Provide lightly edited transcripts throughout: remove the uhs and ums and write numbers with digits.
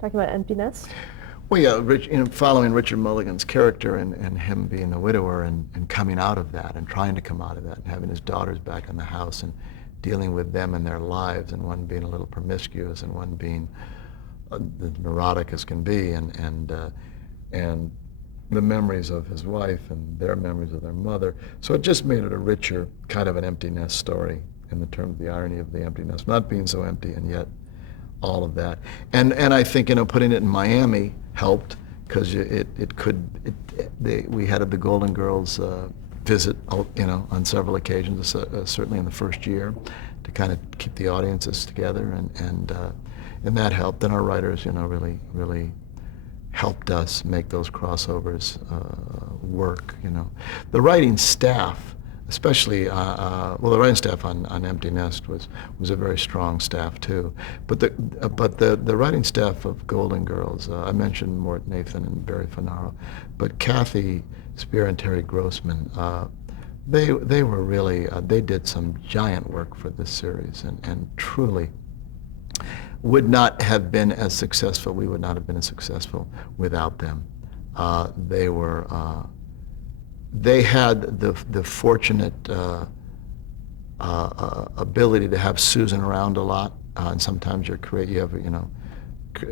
Talking about Empty Nest? Well, yeah, following Richard Mulligan's character and him being the widower and coming out of that and trying to come out of that and having his daughters back in the house and dealing with them and their lives, and one being a little promiscuous and one being as neurotic as can be, and the memories of his wife and their memories of their mother. So it just made it a richer kind of an empty nest story in the terms of the irony of the empty nest, not being so empty and yet all of that. And I think, putting it in Miami helped because we had the Golden Girls visit, on several occasions, certainly in the first year, to kind of keep the audiences together, and that helped. And our writers, really helped us make those crossovers work. The writing staff, especially, the writing staff on Empty Nest was a very strong staff too. But the writing staff of Golden Girls, I mentioned Mort Nathan and Barry Fanaro, but Kathy Spear and Terry Grossman, they were really, they did some giant work for this series, and truly would not have been as successful. We would not have been as successful without them. They had the fortunate ability to have Susan around a lot, and sometimes you have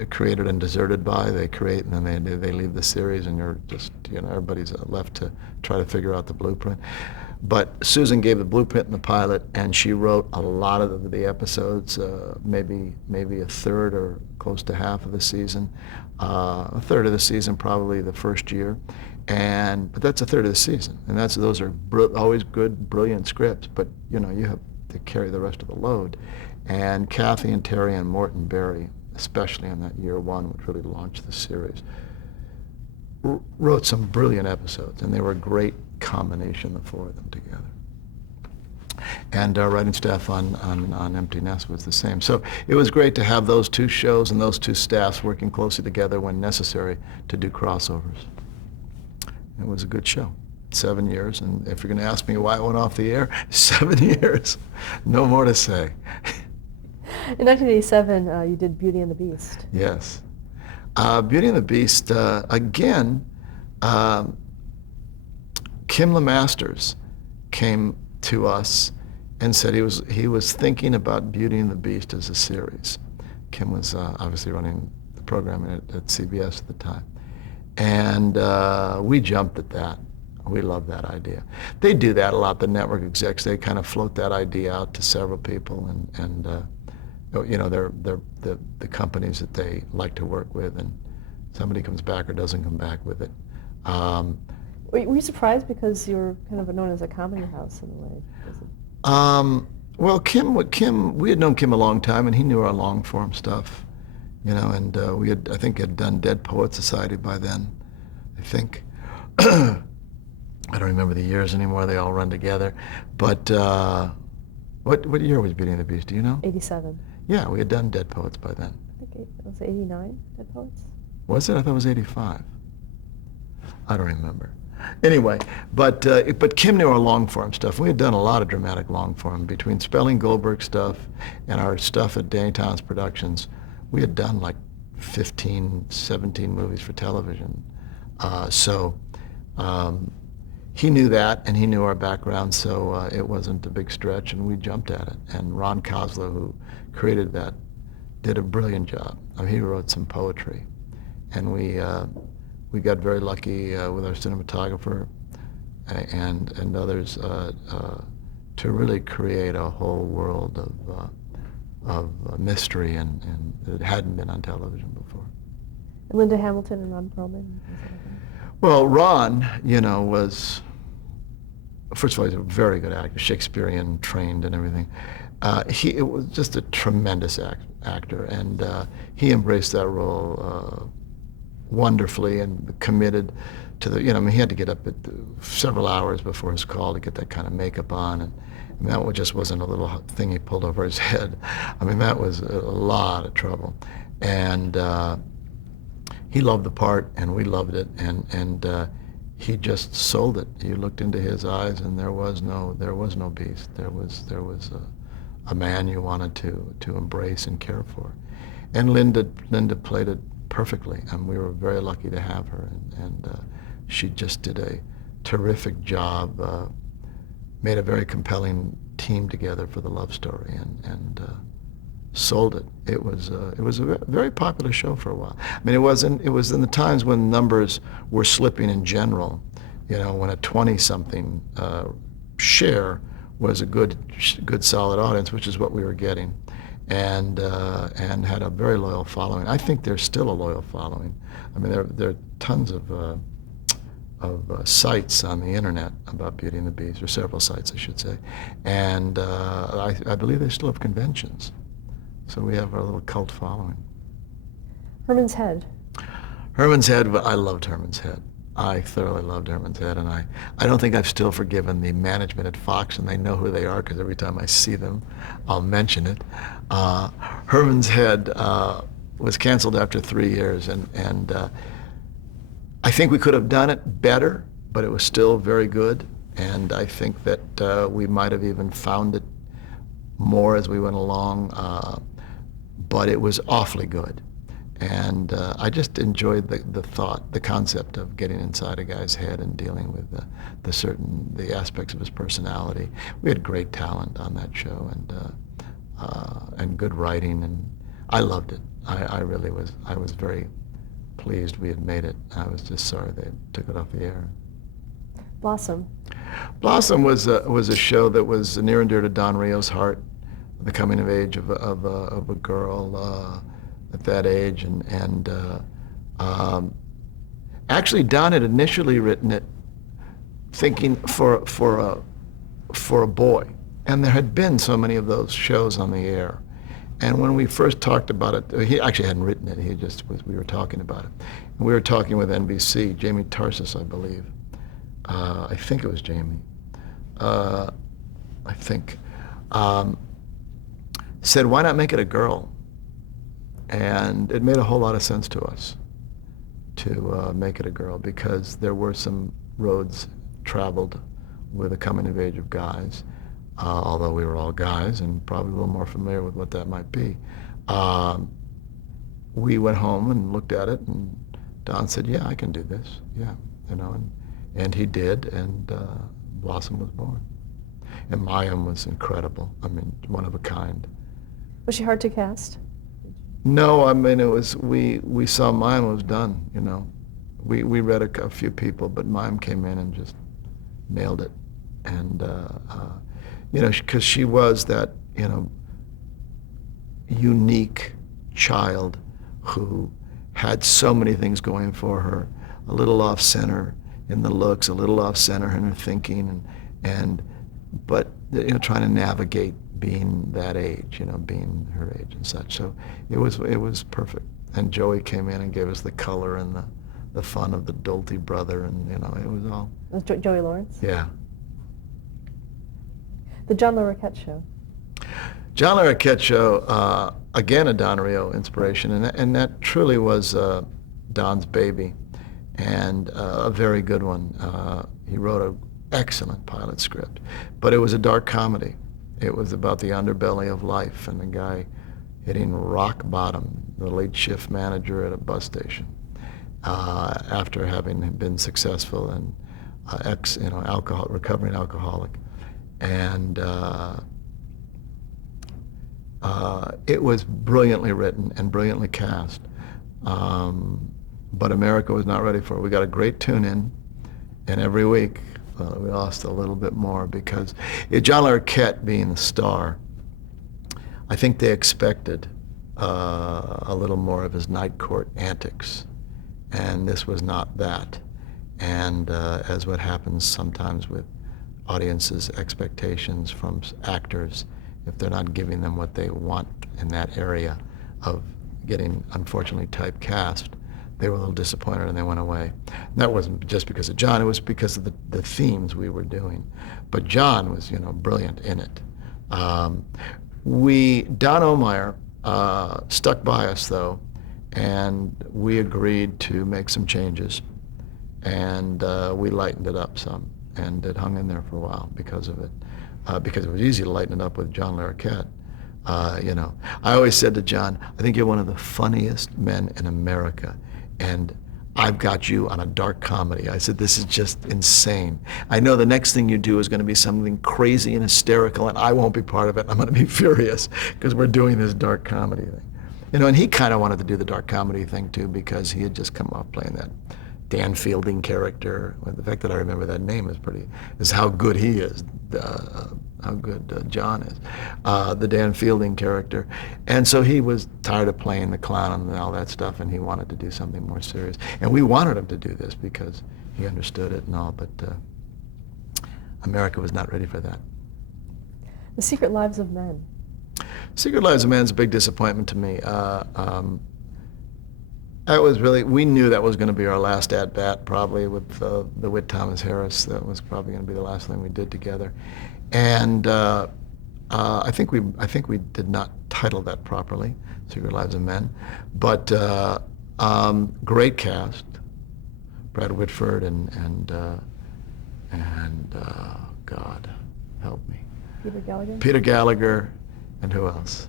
created and deserted by. They create and then they leave the series, and you're just everybody's left to try to figure out the blueprint. But Susan gave the blueprint in the pilot, and she wrote a lot of the episodes, maybe a third or close to half of the season, a third of the season probably the first year, but that's a third of the season, and those are always good, brilliant scripts, but you have to carry the rest of the load. And Kathy and Terry and Mort and Barry, especially in that year one, which really launched the series, wrote some brilliant episodes, and they were a great combination, the four of them together. And our writing staff on Empty Nest was the same. So it was great to have those two shows and those two staffs working closely together when necessary to do crossovers. It was a good show. 7 years, and if you're going to ask me why it went off the air, 7 years. No more to say. In 1987, you did Beauty and the Beast. Yes. Beauty and the Beast, again, Kim LeMasters came to us and said he was thinking about Beauty and the Beast as a series. Kim was obviously running the program at CBS at the time. And we jumped at that. We love that idea. They do that a lot, the network execs. They kind of float that idea out to several people, and they're the companies that they like to work with, and somebody comes back or doesn't come back with it. Were you surprised because you were kind of known as a comedy house in a way? Well, Kim, we had known Kim a long time, and he knew our long form stuff, and we had done Dead Poets Society by then, I think. I don't remember the years anymore. They all run together. But what year was Beauty and the Beast? Do you know? 87. Yeah, we had done Dead Poets by then. I think it was 89, Dead Poets? Was it? I thought it was 85. I don't remember. Anyway, but Kim knew our long form stuff. We had done a lot of dramatic long form between Spelling Goldberg stuff and our stuff at Danny Towns Productions. We had done like 15, 17 movies for television. He knew that, and he knew our background, so it wasn't a big stretch, and we jumped at it. And Ron Koslow, who created that, did a brilliant job. He wrote some poetry, and we got very lucky with our cinematographer and others to really create a whole world of mystery and that hadn't been on television before. And Linda Hamilton and Ron Perlman? Well, Ron, was, first of all, he's a very good actor, Shakespearean trained and everything. He was just a tremendous actor, and he embraced that role wonderfully and committed to the, he had to get up at several hours before his call to get that kind of makeup on, and that just wasn't a little thing he pulled over his head. That was a lot of trouble. And he loved the part, and we loved it, and he just sold it. You looked into his eyes, and there was no beast. There was a man you wanted to embrace and care for. And Linda played it perfectly, and we were very lucky to have her. And she just did a terrific job, made a very compelling team together for the love story, and sold it. It was a very popular show for a while. I mean, it was in the times when numbers were slipping in general. You know, when a 20-something share was a good solid audience, which is what we were getting, and had a very loyal following. I think there's still a loyal following. I mean, there are tons of sites on the internet about Beauty and the Beast, or several sites, I should say, and I believe they still have conventions. So we have our little cult following. Herman's Head. Herman's Head, well, I loved Herman's Head. I thoroughly loved Herman's Head, and I don't think I've still forgiven the management at Fox, and they know who they are because every time I see them, I'll mention it. Herman's Head was canceled after 3 years, and I think we could have done it better, but it was still very good, and I think that we might have even found it more as we went along, but it was awfully good. And I just enjoyed the concept of getting inside a guy's head and dealing with the aspects of his personality. We had great talent on that show, and good writing, and I loved it. I really was. I was very pleased we had made it. I was just sorry they took it off the air. Blossom. Blossom was a show that was near and dear to Don Rio's heart, the coming of age of a girl at that age, and actually Don had initially written it thinking for a boy, and there had been so many of those shows on the air. And when we first talked about it, he actually hadn't written it. He just was. We were talking about it. And we were talking with NBC, Jamie Tarsis, I believe. I think it was Jamie. I think said, "Why not make it a girl?" And it made a whole lot of sense to us to make it a girl, because there were some roads traveled with the coming of age of guys, although we were all guys and probably a little more familiar with what that might be. We went home and looked at it, and Don said, "Yeah, I can do this. Yeah, you know," and he did, and Blossom was born. And Mayim was incredible. I mean, one of a kind. Was she hard to cast? No, I mean, it was, we saw Mayim was done, you know. We read a few people, but Mayim came in and just nailed it. And, you know, because she was that, you know, unique child who had so many things going for her, a little off center in the looks, a little off center in her thinking, but, you know, trying to navigate being that age, you know, being her age and such. So it was perfect. And Joey came in and gave us the color and the fun of the Dolte brother, and, you know, it was all. Was Joey Lawrence? Yeah. The John Larroquette Show. John Larroquette Show, again, a Don Rio inspiration, and that truly was Don's baby, and a very good one. He wrote an excellent pilot script, but it was a dark comedy. It was about the underbelly of life and the guy hitting rock bottom, the late shift manager at a bus station, after having been successful and recovering alcoholic, and it was brilliantly written and brilliantly cast, but America was not ready for it. We got a great tune-in, and every week we lost a little bit more because John Larroquette being the star, I think they expected a little more of his night court antics, and this was not that. And as what happens sometimes with audiences' expectations from actors, if they're not giving them what they want in that area of getting, unfortunately, typecast, they were a little disappointed and they went away. And that wasn't just because of John, it was because of the themes we were doing. But John was, you know, brilliant in it. Don Ohlmeyer stuck by us, though, and we agreed to make some changes, and we lightened it up some, and it hung in there for a while because of it. Because it was easy to lighten it up with John Larroquette. You know, I always said to John, I think you're one of the funniest men in America, and I've got you on a dark comedy. I said, this is just insane. I know the next thing you do is going to be something crazy and hysterical, and I won't be part of it. I'm going to be furious because we're doing this dark comedy thing. You know, and he kind of wanted to do the dark comedy thing too, because he had just come off playing that Dan Fielding character. Well, the fact that I remember that name is how good he is, how good John is, the Dan Fielding character. And so he was tired of playing the clown and all that stuff, and he wanted to do something more serious. And we wanted him to do this because he understood it and all, but America was not ready for that. The Secret Lives of Men. Secret Lives of Men is a big disappointment to me. That was really, we knew that was going to be our last at-bat probably with the Whit Thomas Harris. That was probably going to be the last thing we did together. And I think we did not title that properly, Secret Lives of Men. But great cast, Brad Whitford and God, help me. Peter Gallagher? Peter Gallagher, and who else?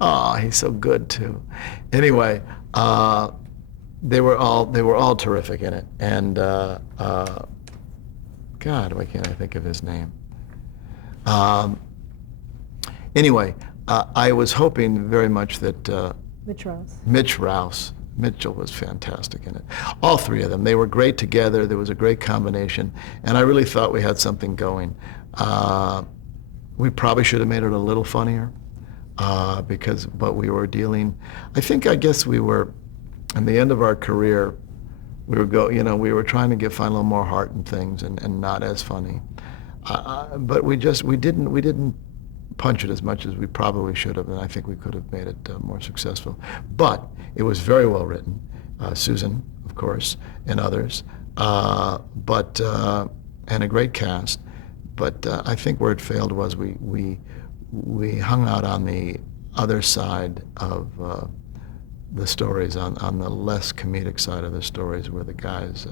Oh, he's so good too. Anyway, they were all terrific in it, and God, why can't I think of his name? Anyway, I was hoping very much that Mitch Rouse. Mitchell was fantastic in it. All three of them, they were great together. There was a great combination, and I really thought we had something going. We probably should have made it a little funnier. But we were dealing, I guess we were, in the end of our career, we were trying to find a little more heart in things and not as funny. But we didn't punch it as much as we probably should have, and I think we could have made it more successful. But it was very well written. Susan, of course, and others, and a great cast. But I think where it failed was we hung out on the other side of the stories, on the less comedic side of the stories, where the guys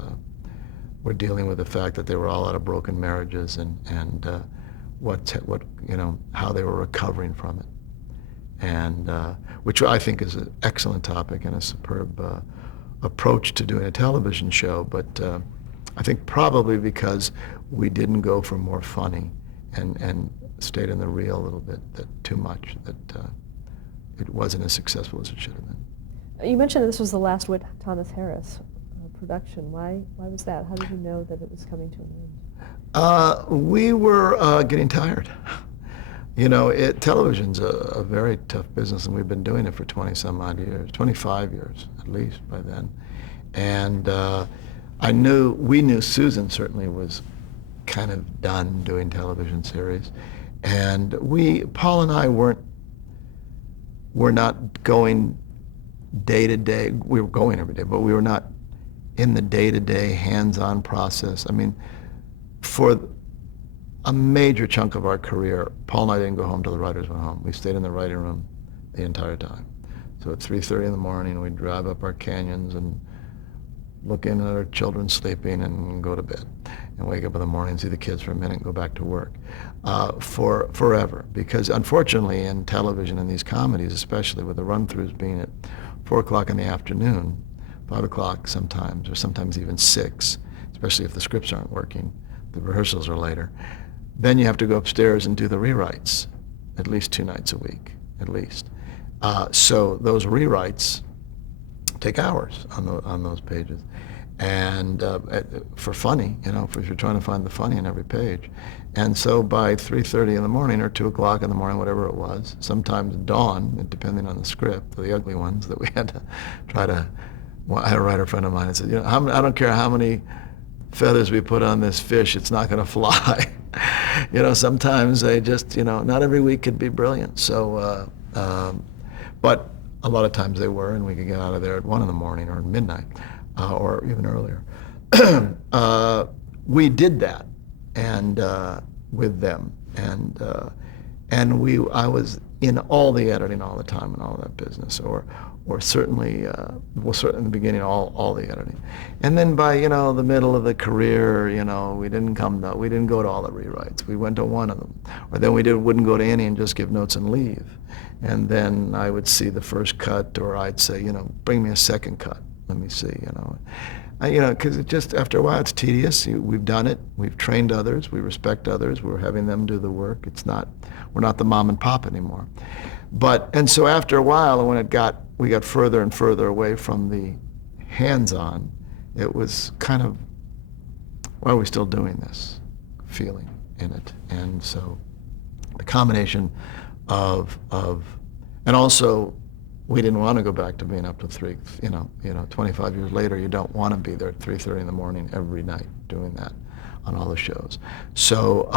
were dealing with the fact that they were all out of broken marriages and how they were recovering from it, and which I think is an excellent topic and a superb approach to doing a television show. But I think probably because we didn't go for more funny and stayed in the real a little bit, too much, that it wasn't as successful as it should have been. You mentioned that this was the last Whit Thomas Harris production. Why was that? How did you know that it was coming to an end? We were getting tired. You know, television's a very tough business, and we've been doing it for 20-some odd years, 25 years at least by then. And we knew Susan certainly was kind of done doing television series. And Paul and I were not going day to day. We were going every day, but we were not in the day-to-day hands-on process. I mean, for a major chunk of our career, Paul and I didn't go home till the writers went home. We stayed in the writing room the entire time. So at 3:30 in the morning, we'd drive up our canyons and look in at our children sleeping and go to bed, and wake up in the morning, see the kids for a minute, and go back to work for forever. Because unfortunately, in television and these comedies, especially with the run-throughs being at 4 o'clock in the afternoon, 5 o'clock sometimes, or sometimes even 6, especially if the scripts aren't working, the rehearsals are later, then you have to go upstairs and do the rewrites at least 2 nights a week, at least. So those rewrites take hours on those pages. And for funny, if you're trying to find the funny in every page. And so by 3:30 in the morning or 2 o'clock in the morning, whatever it was, sometimes dawn, depending on the script, the ugly ones that we had to try to, I had a writer friend of mine that said, I don't care how many feathers we put on this fish, it's not going to fly. Sometimes they just, not every week could be brilliant. So, but a lot of times they were, and we could get out of there at 1 in the morning or midnight. Or even earlier. We did that, and with them, and I was in all the editing all the time and all that business, or certainly, well, certainly in the beginning, all the editing. And then by, the middle of the career, we didn't go to all the rewrites. We went to one of them. Or then wouldn't go to any and just give notes and leave. And then I would see the first cut, or I'd say, bring me a second cut. Let me see, because it just, after a while, it's tedious. We've done it. We've trained others. We respect others. We're having them do the work. We're not the mom and pop anymore. And so after a while, when we got further and further away from the hands-on, it was kind of, why are we still doing this feeling in it? And so the combination of and also we didn't want to go back to being up to 25 years later, you don't want to be there at 3:30 in the morning every night doing that on all the shows. So,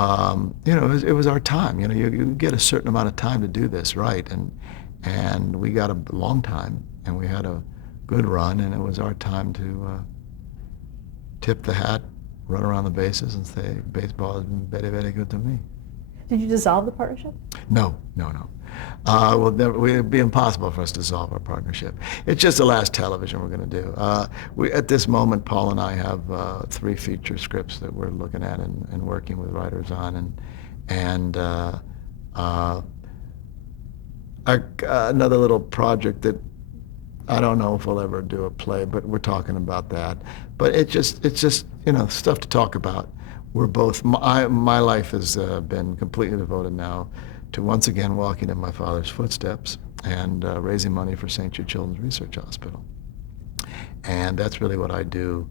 it was our time. You get a certain amount of time to do this, right? And we got a long time, and we had a good run, and it was our time to tip the hat, run around the bases, and say, baseball has been very, very good to me. Did you dissolve the partnership? No. It would be impossible for us to dissolve our partnership. It's just the last television we're going to do. At this moment, Paul and I have 3 feature scripts that we're looking at and working with writers on, and another little project that I don't know if we'll ever do a play, but we're talking about that. But it's just stuff to talk about. We're both. My life has been completely devoted now to once again walking in my father's footsteps and raising money for St. Jude Children's Research Hospital. And that's really what I do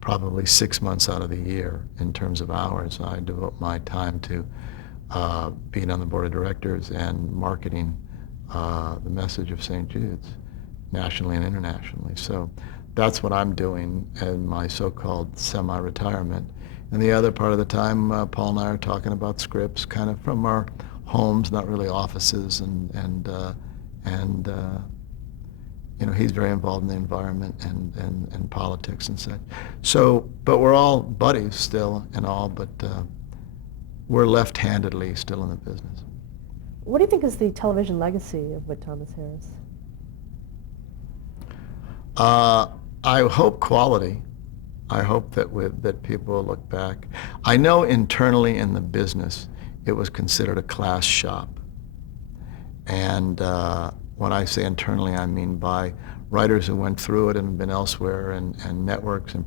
probably 6 months out of the year in terms of hours. I devote my time to being on the board of directors and marketing the message of St. Jude's nationally and internationally. So that's what I'm doing in my so-called semi-retirement. And the other part of the time, Paul and I are talking about scripts kind of from our homes, not really offices, and he's very involved in the environment and politics and such. So, but we're all buddies still and all, but we're left-handedly still in the business. What do you think is the television legacy of Whit Thomas Harris? I hope quality. I hope that people will look back. I know internally in the business, it was considered a class shop. And when I say internally, I mean by writers who went through it and have been elsewhere, and networks and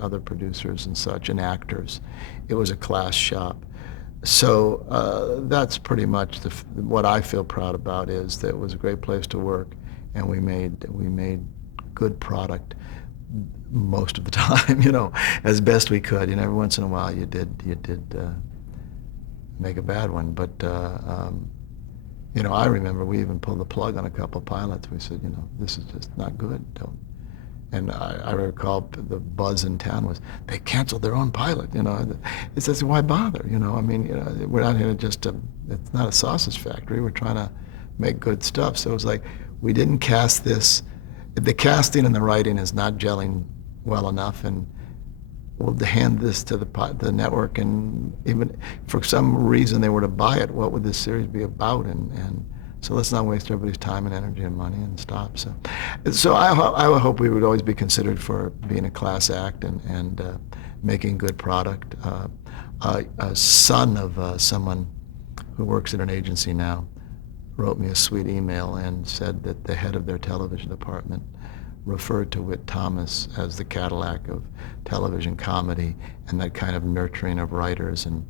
other producers and such, and actors. It was a class shop. So that's pretty much what I feel proud about, is that it was a great place to work, and we made good product most of the time, as best we could. Every once in a while you did make a bad one, but I remember we even pulled the plug on a couple of pilots. We said, this is just not good. Don't. And I recall the buzz in town was they canceled their own pilot. It says, why bother? We're not here it's not a sausage factory. We're trying to make good stuff. So it was like we didn't cast this. The casting and the writing is not gelling well enough, and we'll hand this to the network, and even for some reason they were to buy it, what would this series be about? And so let's not waste everybody's time and energy and money and stop. So I hope we would always be considered for being a class act and making good product. A son of someone who works at an agency now wrote me a sweet email and said that the head of their television department referred to Whit Thomas as the Cadillac of television comedy, and that kind of nurturing of writers, and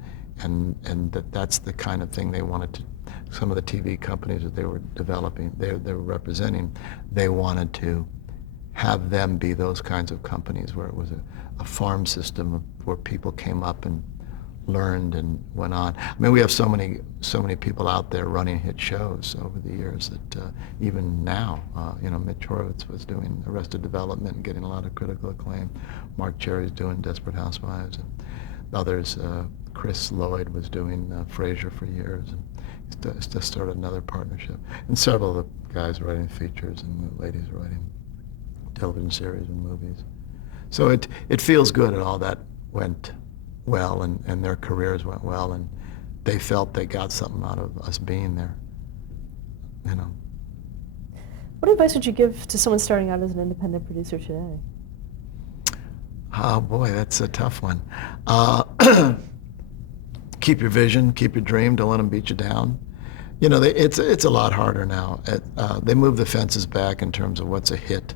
that's the kind of thing they wanted to. Some of the TV companies that they were developing, they were representing, they wanted to have them be those kinds of companies where it was a farm system where people came up and learned and went on. I mean, we have so many people out there running hit shows over the years that even now, Mitch Horowitz was doing Arrested Development and getting a lot of critical acclaim. Mark Cherry's doing Desperate Housewives, and others. Chris Lloyd was doing Frasier for years, and he's just started another partnership. And several of the guys writing features and the ladies writing television series and movies. So it feels good, and all that went well, and their careers went well, and they felt they got something out of us being there, What advice would you give to someone starting out as an independent producer today? Oh boy, that's a tough one. Keep your vision, keep your dream, don't let them beat you down. You know, it's a lot harder now. They move the fences back in terms of what's a hit.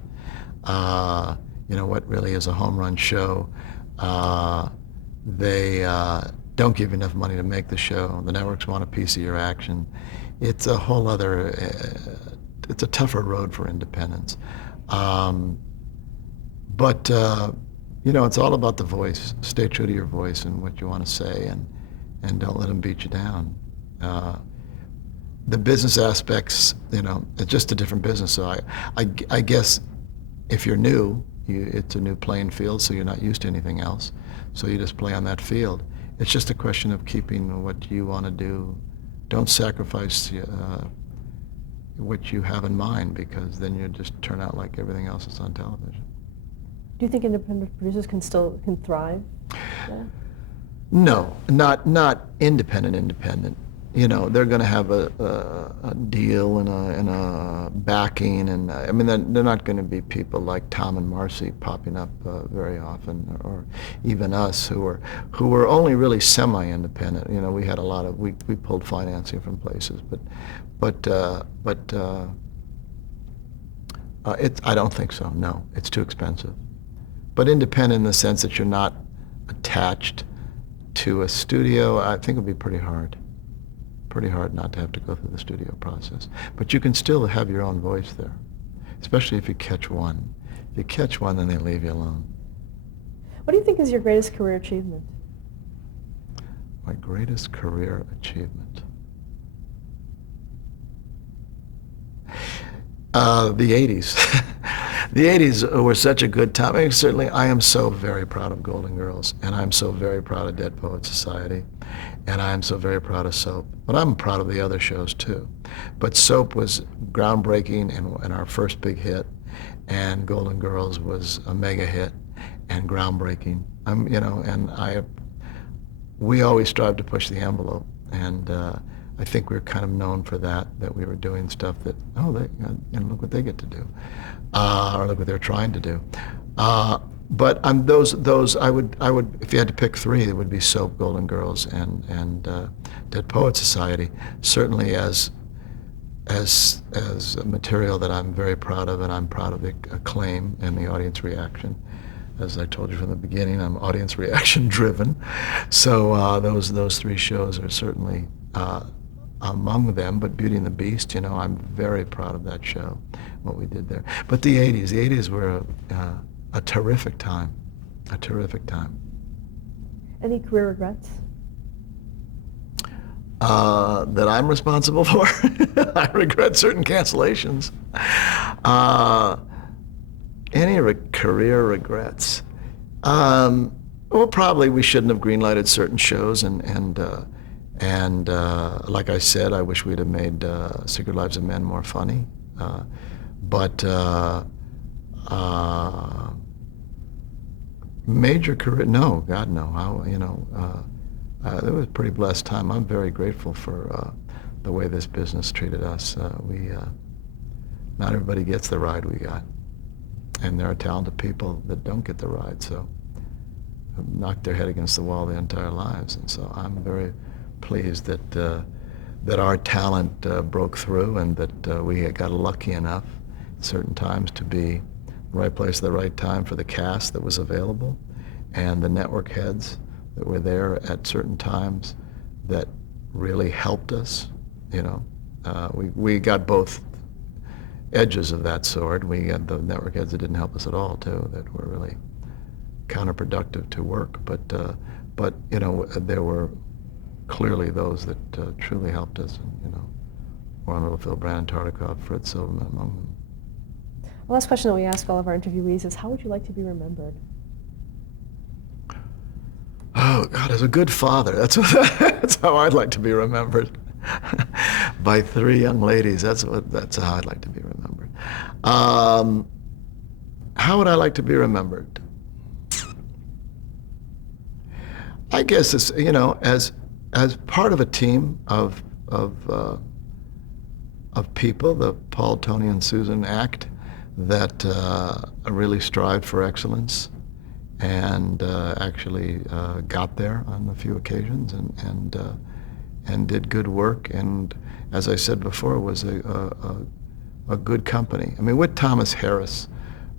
You know, what really is a home run show. They don't give you enough money to make the show. The networks want a piece of your action. It's a whole other, it's a tougher road for independence. But you know, it's all about the voice. Stay true to your voice and what you want to say, and don't let them beat you down. The business aspects, you know, it's just a different business. So I guess if you're new, it's a new playing field, so you're not used to anything else. So you just play on that field. It's just a question of keeping what you want to do. Don't sacrifice what you have in mind, because then you just turn out like everything else that's on television. Do you think independent producers can thrive? Yeah. No, not independent. You know, they're going to have a deal and a backing, and I mean, they're not going to be people like Tom and Marcy popping up very often, or even us who were only really semi-independent. You know, we had a lot of we pulled financing from places, but I don't think so. No, it's too expensive. But independent in the sense that you're not attached to a studio, I think it would be pretty hard. Pretty hard not to have to go through the studio process. But you can still have your own voice there, especially if you catch one. If you catch one, then they leave you alone. What do you think is your greatest career achievement? My greatest career achievement? The 80s. The 80s were such a good time. I mean, certainly, I am so very proud of Golden Girls, and I'm so very proud of Dead Poets Society, and I'm so very proud of Soap. But I'm proud of the other shows too. But Soap was groundbreaking and our first big hit, and Golden Girls was a mega hit and groundbreaking. You know, and we always strive to push the envelope, and I think we're kind of known for that we were doing stuff that, look what they get to do, or look what they're trying to do. But those I would if you had to pick three, it would be Soap, Golden Girls, and Dead Poets Society. Certainly as a material that I'm very proud of, and I'm proud of the acclaim and the audience reaction. As I told you from the beginning, I'm audience reaction driven. So those three shows are certainly among them. But Beauty and the Beast, you know, I'm very proud of that show, what we did there. But the 80s were a terrific time, a terrific time. Any career regrets? That I'm responsible for? I regret certain cancellations. Any career regrets? Well, probably we shouldn't have greenlighted certain shows, and like I said, I wish we'd have made Secret Lives of Men more funny. But major career? No, God, no. It was a pretty blessed time. I'm very grateful for the way this business treated us. Not everybody gets the ride we got, and there are talented people that don't get the ride, so have knocked their head against the wall their entire lives. And so I'm very pleased that our talent broke through, and that we got lucky enough at certain times to be in the right place at the right time for the cast that was available, and the network heads that were there at certain times that really helped us. You know, we got both edges of that sword. We got the network heads that didn't help us at all too, that were really counterproductive to work. But you know, there were clearly those that truly helped us. And, you know, Warren Littlefield, Brandon Tartikoff, Fred Silverman among them. The last question that we ask all of our interviewees is, how would you like to be remembered? Oh, God, as a good father. That's how I'd like to be remembered. By three young ladies. That's how I'd like to be remembered. How would I like to be remembered? I guess it's, you know, as part of a team of of people, the Paul, Tony, and Susan Act, that really strived for excellence and actually got there on a few occasions and did good work. And as I said before, was a good company. I mean, Witt Thomas Harris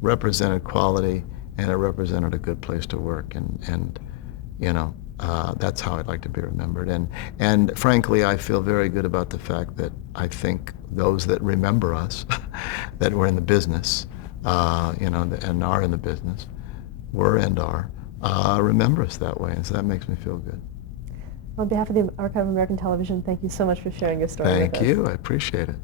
represented quality, and it represented a good place to work. And you know, that's how I'd like to be remembered. And frankly, I feel very good about the fact that I think those that remember us, that were in the business, you know, and are in the business, were and are, remember us that way. And so that makes me feel good. On behalf of the Archive of American Television, thank you so much for sharing your story with us. Thank you. I appreciate it.